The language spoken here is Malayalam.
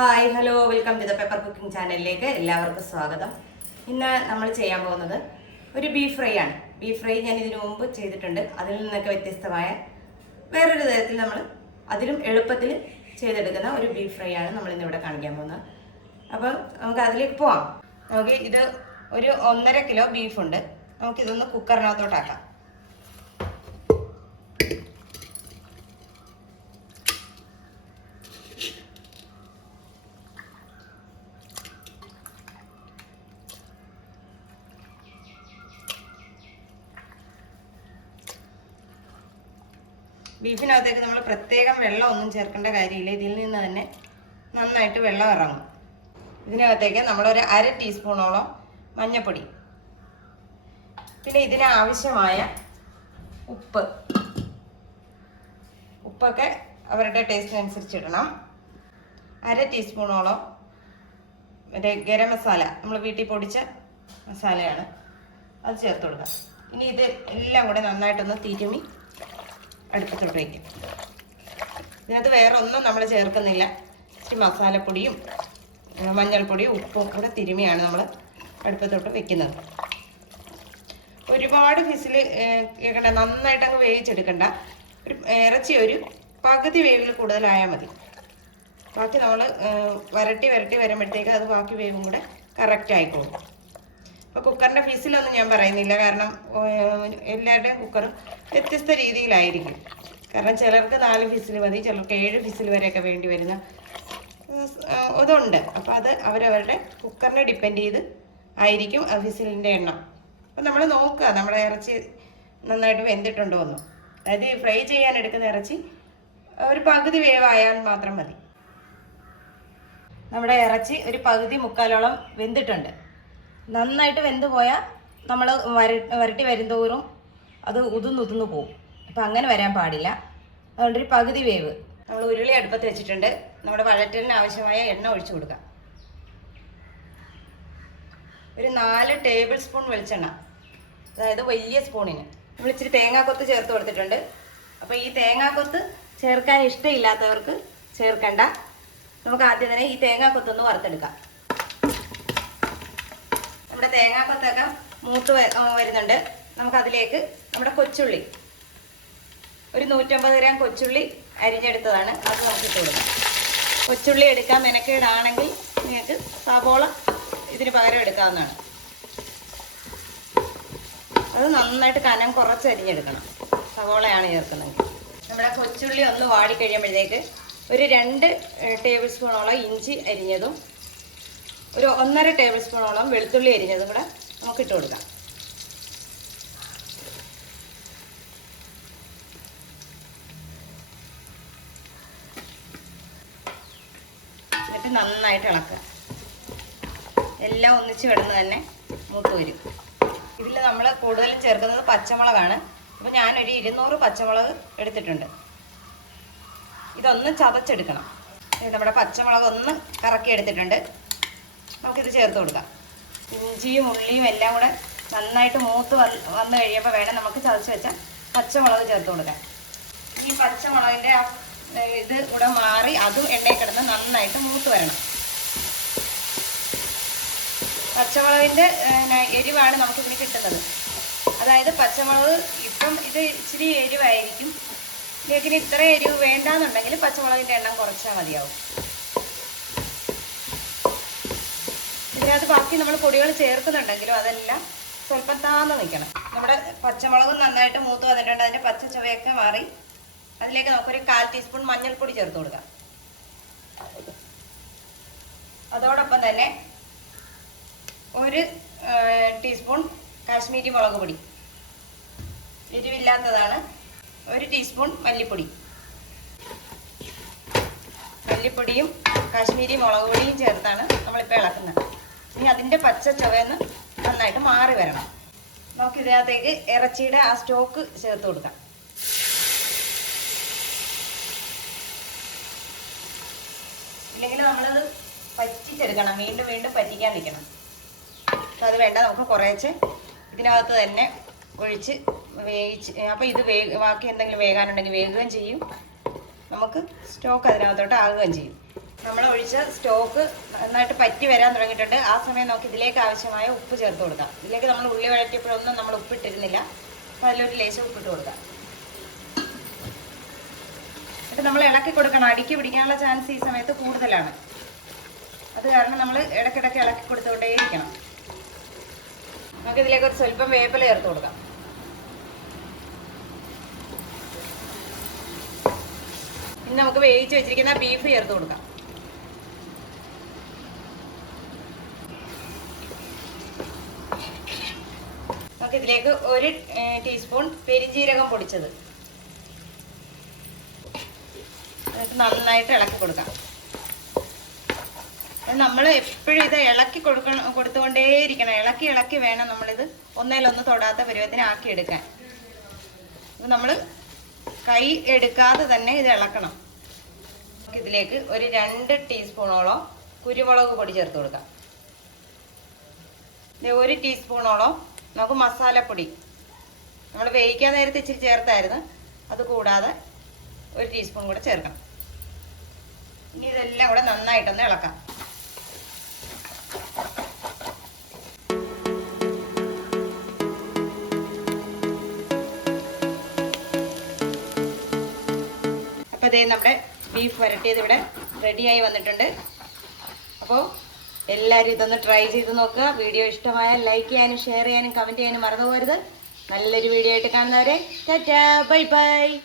Hi hello welcome to the paper cooking ചാനലിലേക്ക് എല്ലാവർക്കും സ്വാഗതം. ഇന്ന് നമ്മൾ ചെയ്യാൻ പോകുന്നത് ഒരു ബീഫ് ഫ്രൈ ആണ്. ബീഫ് ഫ്രൈ ഞാൻ ഇതിനു മുമ്പ് ചെയ്തിട്ടുണ്ട്. അതിൽ നിന്നൊക്കെ വ്യത്യസ്തമായ വേറൊരു തരത്തിൽ നമ്മൾ അതിലും എളുപ്പത്തിൽ ചെയ്തെടുക്കുന്ന ഒരു ബീഫ് ഫ്രൈ ആണ് നമ്മൾ ഇന്ന് ഇവിടെ കാണിക്കാൻ പോകുന്നത്. അപ്പം നമുക്ക് അതിലേക്ക് പോവാം. നമുക്ക് ഇത് ഒരു ഒന്നര കിലോ ബീഫുണ്ട് നമുക്കിതൊന്ന് കുക്കറിനകത്തോട്ടാക്കാം ബീഫിനകത്തേക്ക് നമ്മൾ പ്രത്യേകം വെള്ളം ഒന്നും ചേർക്കേണ്ട കാര്യമില്ല. ഇതിൽ നിന്ന് തന്നെ നന്നായിട്ട് വെള്ളം ഇറങ്ങും. ഇതിനകത്തേക്ക് നമ്മളൊരു അര ടീസ്പൂണോളം മഞ്ഞൾപ്പൊടി പിന്നെ ഇതിന് ആവശ്യമായ ഉപ്പ്. ഉപ്പൊക്കെ അവരുടെ ടേസ്റ്റിനനുസരിച്ച് ഇടണം. അര ടീസ്പൂണോളം മറ്റേ ഗരം മസാല. നമ്മൾ വീട്ടിൽ പൊടിച്ച മസാലയാണ്. അത് ചേർത്ത് കൊടുക്കാം. ഇനി ഇത് എല്ലാം കൂടെ നന്നായിട്ടൊന്ന് തിരുമി അടുപ്പത്തോട്ട് വയ്ക്കും. ഇതിനകത്ത് വേറെ ഒന്നും നമ്മൾ ചേർക്കുന്നില്ല. ഇച്ചിരി മസാലപ്പൊടിയും മഞ്ഞൾപ്പൊടിയും ഉപ്പും കൂടെ തിരുമിയാണ് നമ്മൾ അടുപ്പത്തോട്ട് വെക്കുന്നത്. ഒരുപാട് ഫിസിൽ കേൾക്കണ്ട നന്നായിട്ട് അങ്ങ് വേവിച്ചെടുക്കണ്ട. ഒരു ഇറച്ചി ഒരു പകുതി വേവിൽ കൂടുതലായാൽ മതി. ബാക്കി നമ്മൾ വരട്ടി വരട്ടി വരുമ്പോഴത്തേക്ക് അത് ബാക്കി വേവും കൂടെ കറക്റ്റ് ആയിക്കോളും അപ്പോൾ കുക്കറിന്റെ ഫീസിലൊന്നും ഞാൻ പറയുന്നില്ല. കാരണം എല്ലാവരുടെയും കുക്കറും വ്യത്യസ്ത രീതിയിലായിരിക്കും. കാരണം ചിലർക്ക് നാല് ഫീസിൽ മതി ചിലർക്ക് ഏഴ് ഫീസിൽ വരെയൊക്കെ വേണ്ടി വരുന്ന ഇതുണ്ട്. അപ്പോൾ അത് അവരവരുടെ കുക്കറിനെ ഡിപ്പെൻഡ് ചെയ്ത് ആയിരിക്കും ആ ഫിസിലിന്റെ എണ്ണം. അപ്പം നമ്മൾ നോക്കുക നമ്മുടെ ഇറച്ചി നന്നായിട്ട് വെന്തിട്ടുണ്ടോ എന്ന്. അതായത് ഫ്രൈ ചെയ്യാൻ എടുക്കുന്ന ഇറച്ചി ഒരു പകുതി വേവായാൽ മാത്രം മതി. നമ്മുടെ ഇറച്ചി ഒരു പകുതി മുക്കാലോളം വെന്തിട്ടുണ്ട്. നന്നായിട്ട് വെന്ത് പോയാൽ നമ്മൾ വര വരട്ടി വരുന്തോറും അത് ഉതിന്നുതിന്ന് പോവും. അപ്പം അങ്ങനെ വരാൻ പാടില്ല. അതുകൊണ്ട് ഒരു പകുതി വേവ്. നമ്മൾ ഉരുളി അടുപ്പത്ത് വെച്ചിട്ടുണ്ട്. നമ്മുടെ വഴറ്റലിന് ആവശ്യമായ എണ്ണ ഒഴിച്ചു കൊടുക്കാം. ഒരു നാല് ടേബിൾ സ്പൂൺ വെളിച്ചെണ്ണ. അതായത് വലിയ സ്പൂണിന്. നമ്മൾ ഇച്ചിരി തേങ്ങാക്കൊത്ത് ചേർത്ത് കൊടുത്തിട്ടുണ്ട്. അപ്പോൾ ഈ തേങ്ങാക്കൊത്ത് ചേർക്കാൻ ഇഷ്ടമില്ലാത്തവർക്ക് ചേർക്കണ്ട. നമുക്ക് ആദ്യം തന്നെ ഈ തേങ്ങാക്കൊത്തൊന്ന് വറുത്തെടുക്കാം. നമ്മുടെ തേങ്ങാക്കൊത്തൊക്കെ മൂത്ത് വരുന്നുണ്ട്. നമുക്കതിലേക്ക് നമ്മുടെ കൊച്ചുള്ളി. ഒരു നൂറ്റമ്പത് ഗ്രാം കൊച്ചുള്ളി അരിഞ്ഞെടുത്തതാണ്. അത് നമുക്ക് ഇട്ട് കൊച്ചുള്ളി എടുക്കാൻ മെനക്കേടാണെങ്കിൽ നിങ്ങൾക്ക് സവോള ഇതിന് പകരം എടുക്കാവുന്നതാണ്. അത് നന്നായിട്ട് കനം കുറച്ച് അരിഞ്ഞെടുക്കണം. സവോളയാണ് ചേർക്കുന്നത് നമ്മുടെ കൊച്ചുള്ളി ഒന്ന് വാടി കഴിയുമ്പോഴത്തേക്ക് ഒരു രണ്ട് ടേബിൾ സ്പൂണോളം ഇഞ്ചി അരിഞ്ഞതും ഒരു ഒന്നര ടേബിൾ സ്പൂണോളം വെളുത്തുള്ളി അരിഞ്ഞതും കൂടെ നമുക്ക് ഇട്ട് കൊടുക്കാം. എന്നിട്ട് നന്നായിട്ട് ഇളക്കുക. എല്ലാം ഒന്നിച്ച് കിടന്ന് തന്നെ മൂത്ത് വരും. ഇതിൽ നമ്മൾ കൂടുതലും ചേർക്കുന്നത് പച്ചമുളകാണ്. അപ്പോൾ ഞാനൊരു ഇരുന്നൂറ് പച്ചമുളക് എടുത്തിട്ടുണ്ട്. ഇതൊന്ന് ചതച്ചെടുക്കണം. നമ്മുടെ പച്ചമുളക് ഒന്ന് കറക്കി എടുത്തിട്ടുണ്ട്. നമുക്കിത് ചേർത്ത് കൊടുക്കാം. ഇഞ്ചിയും ഉള്ളിയും എല്ലാം കൂടെ നന്നായിട്ട് മൂത്ത് വന്ന് കഴിയുമ്പോൾ വേണം നമുക്ക് ചതച്ച് വെച്ച പച്ചമുളക് ചേർത്ത് കൊടുക്കാം ഈ പച്ചമുളകിന്റെ ഇത് കൂടെ മാറി അതും എണ്ണയിൽ കിടന്ന് നന്നായിട്ട് മൂത്ത് വരണം. പച്ചമുളകിന്റെ എരിവാണ് നമുക്കിതിന് കിട്ടുന്നത്. അതായത് പച്ചമുളക് ഇപ്പം ഇത് ഇച്ചിരി എരിവായിരിക്കും. ഇതിന് ഇത്ര എരിവ് വേണ്ടാന്നുണ്ടെങ്കിൽ പച്ചമുളകിന്റെ എണ്ണം കുറച്ചാൽ മതിയാവും. ഇതിനകത്ത് ബാക്കി നമ്മൾ പൊടികൾ ചേർക്കുന്നുണ്ടെങ്കിലും അതെല്ലാം സ്വല്പം താന്ന് നിൽക്കണം നമ്മുടെ പച്ചമുളകും നന്നായിട്ട് മൂത്ത് വന്നിട്ടുണ്ട്. അതിന്റെ പച്ച ചുവയൊക്കെ മാറി അതിലേക്ക് നമുക്കൊരു കാൽ ടീസ്പൂൺ മഞ്ഞൾപ്പൊടി ചേർത്ത് കൊടുക്കാം. അതോടൊപ്പം തന്നെ ഒരു ടീസ്പൂൺ കാശ്മീരി മുളക് പൊടി. എരിവില്ലാത്തതാണ്. ഒരു ടീസ്പൂൺ മല്ലിപ്പൊടി. മല്ലിപ്പൊടിയും കാശ്മീരി മുളക് പൊടിയും ചേർത്താണ് നമ്മളിപ്പോൾ ഇളക്കുന്നത്. ഇനി അതിന്റെ പച്ച ചുവയൊന്ന് നന്നായിട്ട് മാറി വരണം. നമുക്ക് ഇതിനകത്തേക്ക് ഇറച്ചിയുടെ ആ സ്റ്റോക്ക് ചേർത്ത് കൊടുക്കാം. ഇല്ലെങ്കിൽ നമ്മളത് പറ്റിച്ചെടുക്കണം. വീണ്ടും വീണ്ടും പറ്റിക്കാൻ നിൽക്കണം അപ്പം അത് വേണ്ട നമുക്ക് കുറേച്ച് ഇതിനകത്ത് തന്നെ ഒഴിച്ച് വേവിച്ച് അപ്പോൾ ഇത് വേ ബാക്കി എന്തെങ്കിലും വേകാനുണ്ടെങ്കിൽ വേകുകയും ചെയ്യും. നമുക്ക് സ്റ്റോക്ക് അതിനകത്തോട്ട് ആകുകയും ചെയ്യും. നമ്മൾ ഒഴിച്ച സ്റ്റോക്ക് നന്നായിട്ട് പറ്റി വരാൻ തുടങ്ങിയിട്ടുണ്ട്. ആ സമയം നമുക്ക് ഇതിലേക്ക് ആവശ്യമായ ഉപ്പ് ചേർത്ത് കൊടുക്കാം. ഇതിലേക്ക് നമ്മൾ ഉള്ളി വഴറ്റിയപ്പോഴൊന്നും നമ്മൾ ഉപ്പിട്ടിരുന്നില്ല. അപ്പോൾ അതിലൊരു ലേശം ഉപ്പിട്ട് കൊടുക്കാം. എന്നിട്ട് നമ്മൾ ഇളക്കി കൊടുക്കണം. അടിക്ക് പിടിക്കാനുള്ള ചാൻസ് ഈ സമയത്ത് കൂടുതലാണ്. അത് കാരണം നമ്മൾ ഇടയ്ക്കിടയ്ക്ക് ഇളക്കി കൊടുത്തുകൊണ്ടേയിരിക്കണം നമുക്ക് ഇതിലേക്ക് ഒരു സ്വല്പം വേപ്പില ചേർത്ത് കൊടുക്കാം. ഇനി നമുക്ക് വേവിച്ച് വെച്ചിരിക്കുന്ന ബീഫ് ചേർത്ത് കൊടുക്കാം. നമുക്ക് ഇതിലേക്ക് ഒരു ടീസ്പൂൺ പെരിഞ്ജീരകം പൊടിച്ചത്. നന്നായിട്ട് ഇളക്കി കൊടുക്കാം. നമ്മൾ എപ്പോഴും ഇത് ഇളക്കി കൊടുക്കണം കൊടുത്തുകൊണ്ടേയിരിക്കണം. ഇളക്കി ഇളക്കി വേണം നമ്മളിത് ഒന്നേലൊന്ന് തൊടാത്ത പരുവത്തിനാക്കി എടുക്കാൻ. നമ്മൾ കൈ എടുക്കാതെ തന്നെ ഇത് ഇളക്കണം. ഇതിലേക്ക് ഒരു രണ്ട് ടീസ്പൂണോളം കുരുമുളക് പൊടി ചേർത്ത് കൊടുക്കാം. ഒരു ടീസ്പൂണോളം നമുക്ക് മസാലപ്പൊടി. നമ്മൾ വേവിക്കാൻ നേരത്തെ ഇച്ചിരി ചേർത്തായിരുന്നു. അത് കൂടാതെ ഒരു ടീസ്പൂൺ കൂടെ ചേർക്കണം. ഇനി ഇതെല്ലാം കൂടെ നന്നായിട്ടൊന്ന് ഇളക്കാം. അപ്പോൾ ഇതേ നമ്മുടെ ബീഫ് വരട്ടിയത് ഇവിടെ റെഡിയായി വന്നിട്ടുണ്ട്. അപ്പോൾ എല്ലാവരും ഇതൊന്ന് ട്രൈ ചെയ്ത് നോക്കുക. വീഡിയോ ഇഷ്ടമായ ലൈക്ക് ചെയ്യാനും ഷെയർ ചെയ്യാനും കമന്റ് ചെയ്യാനും മറന്നു പോകരുത് നല്ലൊരു വീഡിയോ ആയിട്ട് കാണുന്നവരെ ടാറ്റാ ബൈ ബൈ